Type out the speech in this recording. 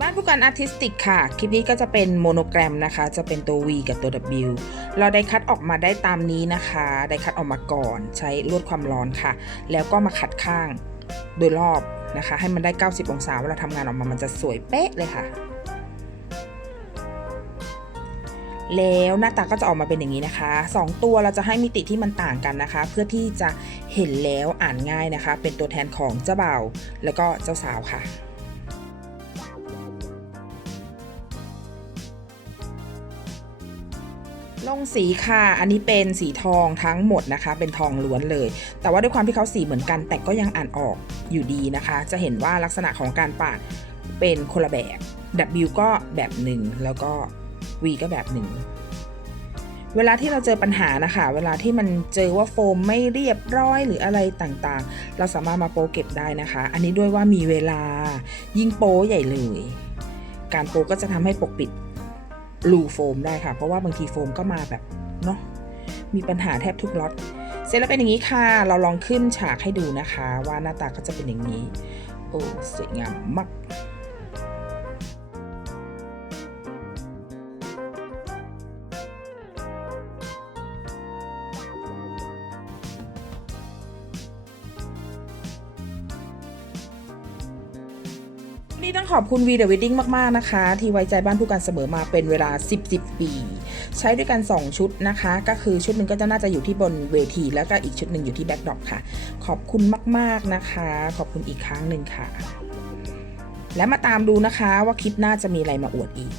บ้านผู้การอาร์ติสติกค่ะ คลิปนี้ก็จะเป็นโมโนแกรมนะคะ จะเป็นตัว V กับตัว W เราได้คัดออกมาได้ตามนี้นะคะ ได้คัดออกมาก่อน ใช้ลวดความร้อนค่ะ แล้วก็มาขัดข้างโดยรอบนะคะ ให้มันได้ 90 องศา เวลาทำงานออกมามันจะสวยเป๊ะเลยค่ะ แล้วหน้าตาก็จะออกมาเป็นอย่างนี้นะคะ 2 ตัวเราจะให้มิติที่มันต่างกันนะคะ เพื่อที่จะเห็นแล้วอ่านง่ายนะคะ เป็นตัวแทนของเจ้าบ่าวแล้วก็เจ้าสาวค่ะ ลงสีค่ะ อันนี้เป็นสีทองทั้งหมดนะคะ เป็นทองล้วนเลย แต่ว่าด้วยความที่เขาสีเหมือนกัน แต่ก็ยังอ่านออกอยู่ดีนะคะ จะเห็นว่าลักษณะของการปาดเป็นคนละแบบ W ก็แบบหนึ่งแล้วก็ V ก็แบบหนึ่งเวลาที่เราเจอปัญหานะคะ เวลาที่มันเจอว่าโฟมไม่เรียบร้อยหรืออะไรต่างๆ เราสามารถมาโปรเก็บได้นะคะ อันนี้ด้วยว่ามีเวลายิ่งโปใหญ่เลย การโปก็จะทำให้ปกปิด รูโฟมได้ค่ะ เพราะว่าบางทีโฟมก็มาแบบเนาะมีปัญหาแทบทุกล็อตเสร็จแล้วเป็นอย่างนี้ค่ะ เราลองขึ้นฉากให้ดูนะคะ ว่าหน้าตาก็จะเป็นอย่างนี้ โอ้สวยงามมาก นี้ต้องขอบคุณวีเดอะวิดิ้งมาก ๆ นะคะ ที่ไว้ใจบ้านผู้การเสมอมาเป็นเวลา 10 10 ปี ใช้ด้วยกัน 2 ชุดนะคะ ก็คือชุดหนึ่งก็จะน่าจะอยู่ที่บนเวที แล้วก็อีกชุดหนึ่งอยู่ที่แบ็กดรอปค่ะ ขอบคุณมาก ๆ นะคะ ขอบคุณอีกครั้งหนึ่งค่ะ และมาตามดูนะคะว่าคลิปหน้าจะมีอะไรมาอวดอีก